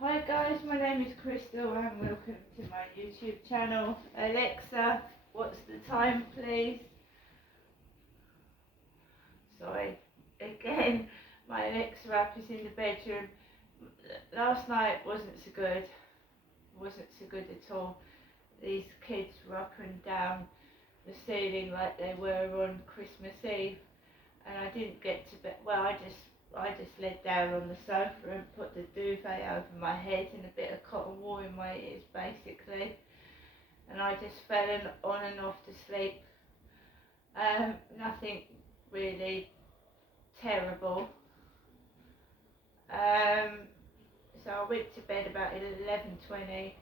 Hi guys, my name is Crystal and welcome to my YouTube channel. Alexa, what's the time please? Sorry, again, my Alexa app is in the bedroom. Last night wasn't so good at all. These kids were up and down the ceiling like they were on Christmas Eve, and I didn't get to bed. Well, I just laid down on the sofa and put the duvet over my head and a bit of cotton wool in my ears basically, and I just fell on and off to sleep. Nothing really terrible. So I went to bed about 11:20.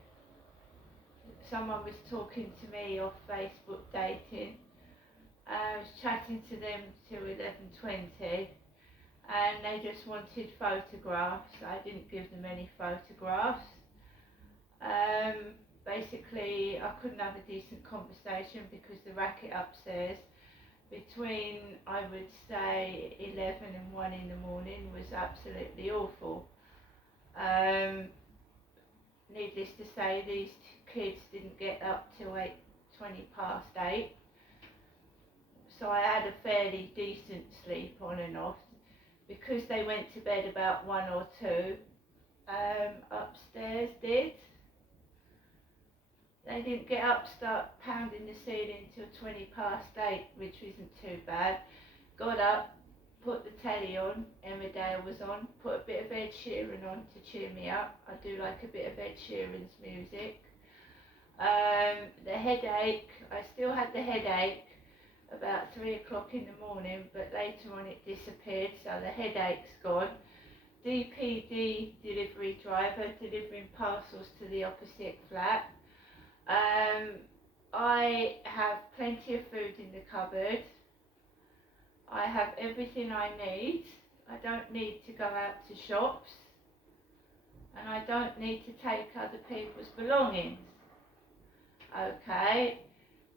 Someone was talking to me off Facebook dating. I was chatting to them till 11:20. And they just wanted photographs. I didn't give them any photographs. Basically, I couldn't have a decent conversation because the racket upstairs between, I would say, 11 and 1 in the morning was absolutely awful. Needless to say, these kids didn't get up till 20 past 8. So I had a fairly decent sleep on and off. Because they went to bed about 1 or 2, upstairs did. They didn't get up, start pounding the ceiling till 20 past 8, which isn't too bad. Got up, put the telly on, Emmerdale was on, put a bit of Ed Sheeran on to cheer me up. I do like a bit of Ed Sheeran's music. The headache, I still had the headache about 3 o'clock in the morning, but later on it disappeared, so the headache's gone. DPD delivery driver delivering parcels to the opposite flat. I have plenty of food in the cupboard. I have everything I need. I don't need to go out to shops, and I don't need to take other people's belongings. Okay,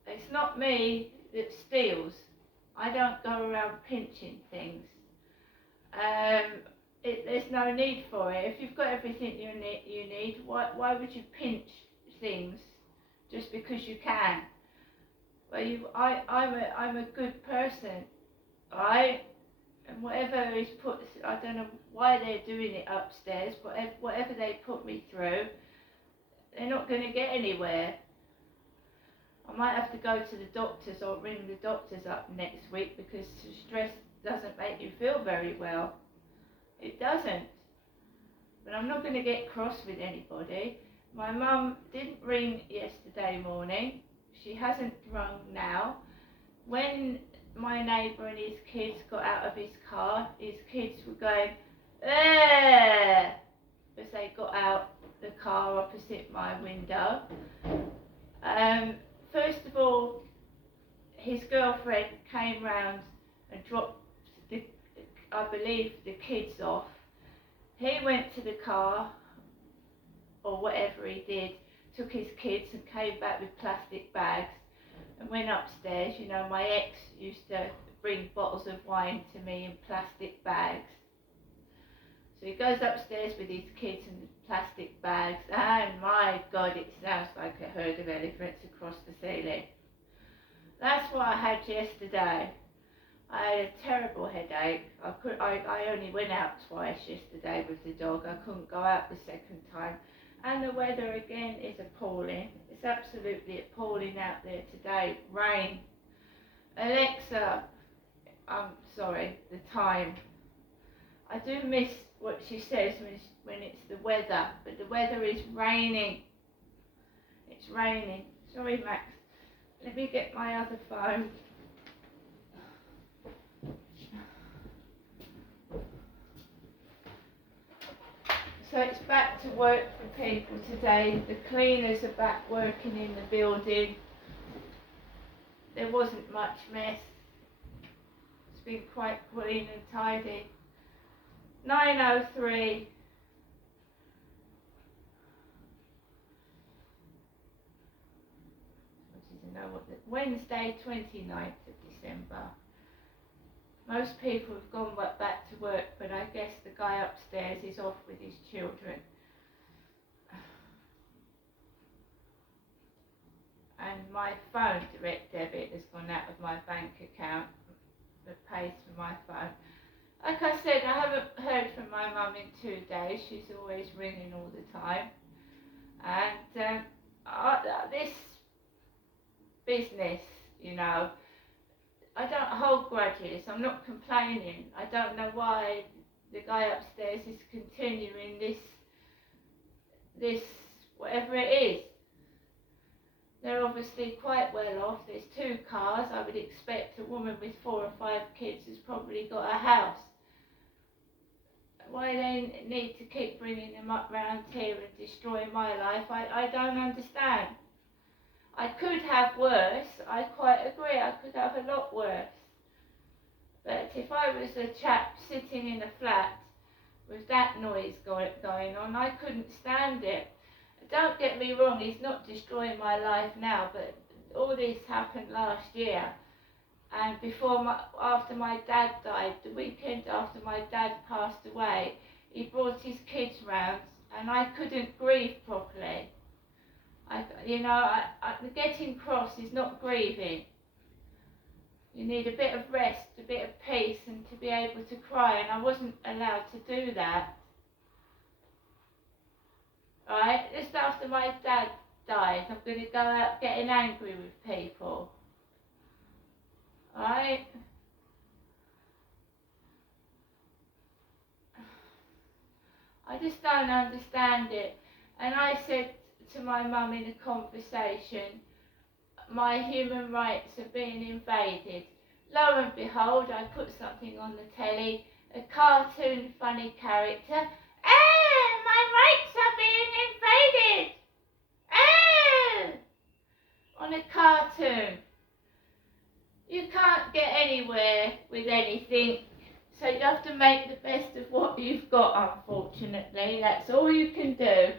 it's not me that steals. I don't go around pinching things. There's no need for it. If you've got everything you need, why would you pinch things just because you can? Well, I'm a good person, right? And whatever is put, I don't know why they're doing it upstairs, but whatever they put me through, they're not going to get anywhere. I might have to go to the doctors or ring the doctors up next week because stress doesn't make you feel very well. It doesn't. But I'm not going to get cross with anybody. My mum didn't ring yesterday morning. She hasn't rung now. When my neighbour and his kids got out of his car, his kids were going, "Eh!" as they got out the car opposite my window. First of all, his girlfriend came round and dropped, I believe, the kids off. He went to the car, or whatever he did, took his kids and came back with plastic bags and went upstairs. You know, my ex used to bring bottles of wine to me in plastic bags. So he goes upstairs with his kids and plastic bags, and my God, it sounds like a herd of elephants across the ceiling. That's what I had yesterday. I had a terrible headache. I only went out twice yesterday with the dog. I couldn't go out the second time. And the weather again is appalling. It's absolutely appalling out there today. Rain. Alexa, I'm sorry, the time. I do miss what she says when it's the weather, but the weather is raining. It's raining. Sorry, Max. Let me get my other phone. So it's back to work for people today. The cleaners are back working in the building. There wasn't much mess. It's been quite clean and tidy. 9:03. Wednesday, 29th of December. Most people have gone back to work, but I guess the guy upstairs is off with his children. and my phone direct debit has gone out of my bank account that pays for my phone. Like I said, I haven't heard from my mum in 2 days. She's always ringing all the time. And this business, you know, I don't hold grudges. I'm not complaining. I don't know why the guy upstairs is continuing this whatever it is. They're obviously quite well off. There's 2 cars. I would expect a woman with 4 or 5 kids has probably got a house. Why they need to keep bringing them up round here and destroying my life, I don't understand. I could have worse. I quite agree. I could have a lot worse. But if I was a chap sitting in a flat with that noise going on, I couldn't stand it. Don't get me wrong, he's not destroying my life now, but all this happened last year. And after my dad died, the weekend after my dad passed away, he brought his kids round and I couldn't grieve properly. Getting cross is not grieving. You need a bit of rest, a bit of peace, and to be able to cry, and I wasn't allowed to do that. Right, just after my dad died, I'm going to go out getting angry with people. Right? I just don't understand it. And I said to my mum in a conversation, my human rights are being invaded. Lo and behold, I put something on the telly, a cartoon funny character. My rights are being invaded! On a cartoon. You can't get anywhere with anything, so you have to make the best of what you've got, unfortunately. That's all you can do.